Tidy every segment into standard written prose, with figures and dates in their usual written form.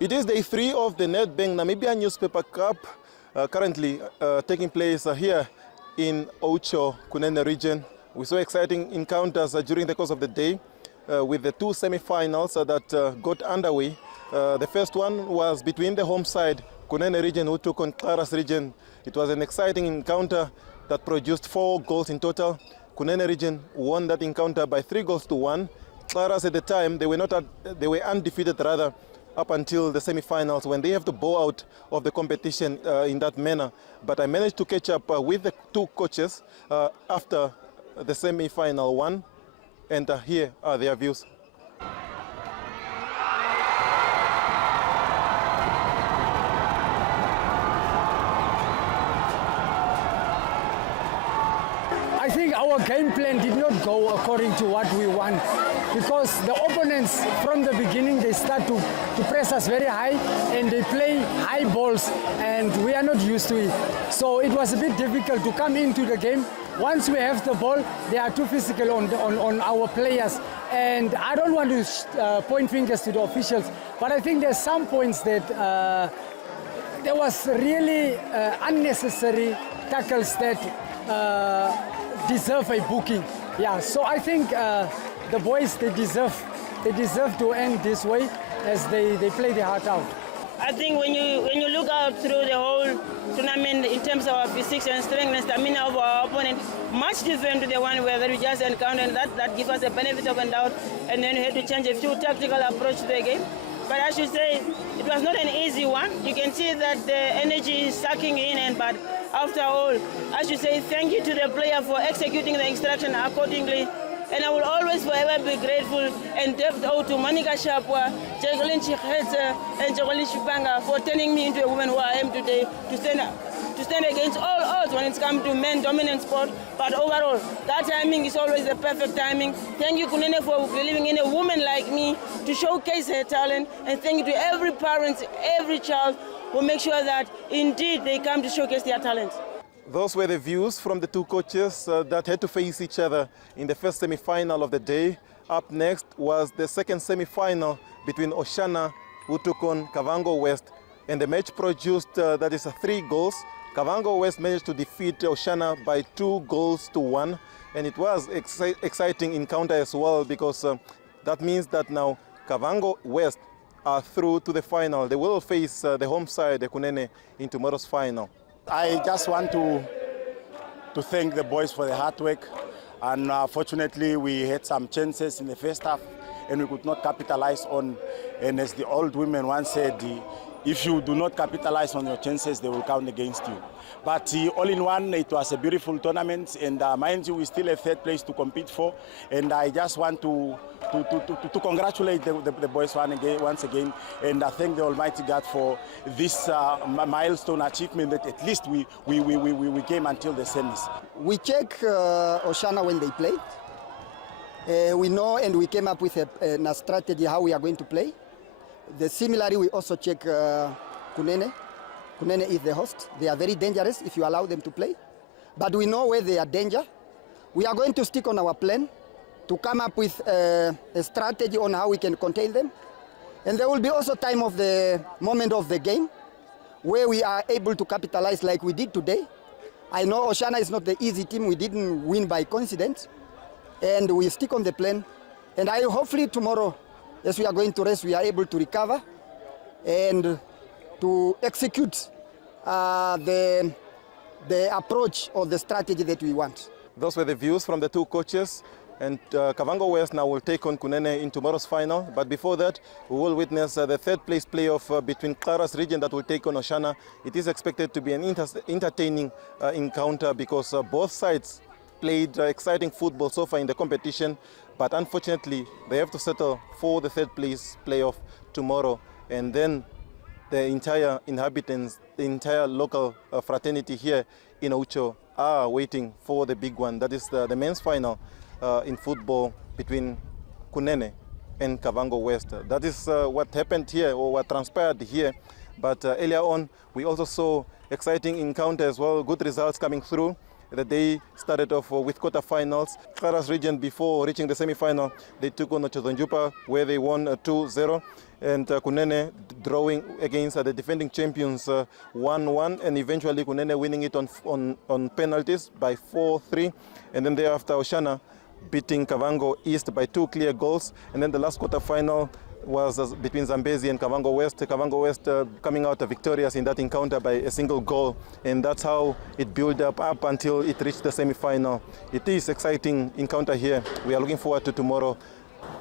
It is day 3 of the Nedbank Namibia Newspaper Cup, currently taking place here in Ocho, Kunene region. We saw exciting encounters during the course of the day with the two semi-finals that got underway. The first one was between the home side, Kunene region, who took on Klaras region. It was an exciting encounter that produced 4 goals in total. Kunene region won that encounter by 3 goals to 1. Klaras at the time, they were undefeated rather, up until the semi-finals when they have to bow out of the competition in that manner. But I managed to catch up with the two coaches after the semi-final one, and here are their views. I think our game plan did not go according to what we want, because the opponents from the beginning, they start to press us very high and they play high balls and we are not used to it. So it was a bit difficult to come into the game. Once we have the ball, they are too physical on our players, and I don't want to point fingers to the officials, but I think there's some points that there was really unnecessary tackles that deserve a booking. Yeah, so I think the boys, they deserve to end this way as they play their heart out. I think when you look out through the whole tournament in terms of our physics and strength and stamina of our opponent, much different to the one where we just encountered, that gives us a benefit of a doubt, and then we had to change a few tactical approach to the game. But I should say it was not an easy one. You can see that the energy is sucking in, but after all, I should say thank you to the player for executing the instruction accordingly. And I will always forever be grateful and debt-owed to Monica Shapwa, Jacqueline Chikhetse, and Jacqueline Shipanga for turning me into a woman who I am today, to stand against all odds when it's come to men-dominant sport. But overall, that timing is always the perfect timing. Thank you, Kunene, for believing in a woman like me to showcase her talent. And thank you to every parent, every child who make sure that indeed they come to showcase their talent. Those were the views from the two coaches that had to face each other in the first semi-final of the day. Up next was the second semi-final between Oshana, who took on Kavango West, and the match produced, that is 3 goals. Kavango West managed to defeat Oshana by 2 goals to 1, and it was exciting encounter as well, because that means that now Kavango West are through to the final. They will face the home side, the Kunene, in tomorrow's final. I just want to thank the boys for the hard work, and fortunately we had some chances in the first half and we could not capitalize on, and as the old women once said, if you do not capitalize on your chances, they will count against you. But all in one, it was a beautiful tournament, and mind you, we still have 3rd place to compete for, and I just want to congratulate the boys once again, and I thank the Almighty God for this milestone achievement, that at least we came until the semis. We check Oshana when they played. We know, and we came up with a strategy how we are going to play. Similarly, we also check Kunene. Kunene is the host. They are very dangerous if you allow them to play. But we know where they are danger. We are going to stick on our plan to come up with a strategy on how we can contain them. And there will be also time of the moment of the game where we are able to capitalize like we did today. I know Oshana is not the easy team. We didn't win by coincidence. And we stick on the plan. And hopefully tomorrow, as we are going to rest, we are able to recover and to execute the approach or the strategy that we want. Those were the views from the two coaches, and Kavango West now will take on Kunene in tomorrow's final. But before that, we will witness the 3rd place playoff between Klaras region that will take on Oshana. It is expected to be an entertaining encounter, because both sides played exciting football so far in the competition, but unfortunately they have to settle for the 3rd place playoff tomorrow, and then the entire inhabitants, the entire local fraternity here in Ocho are waiting for the big one. That is the men's final in football between Kunene and Kavango West. That is what happened here, or what transpired here. But earlier on, we also saw exciting encounter as well, good results coming through. The day started off with quarterfinals. Klaras region, before reaching the semi-final, they took on Chizonjupa, where they won 2-0. And Kunene drawing against the defending champions 1-1, and eventually Kunene winning it on penalties by 4-3. And then thereafter Oshana beating Kavango East by 2 clear goals. And then the last quarter-final was between Zambezi and Kavango West. Kavango West coming out victorious in that encounter by a single goal, and that's how it built up until it reached the semi-final. It is exciting encounter here. We are looking forward to tomorrow.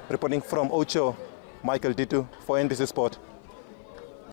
Reporting from Ocho, Michael Ditu for NBC Sport.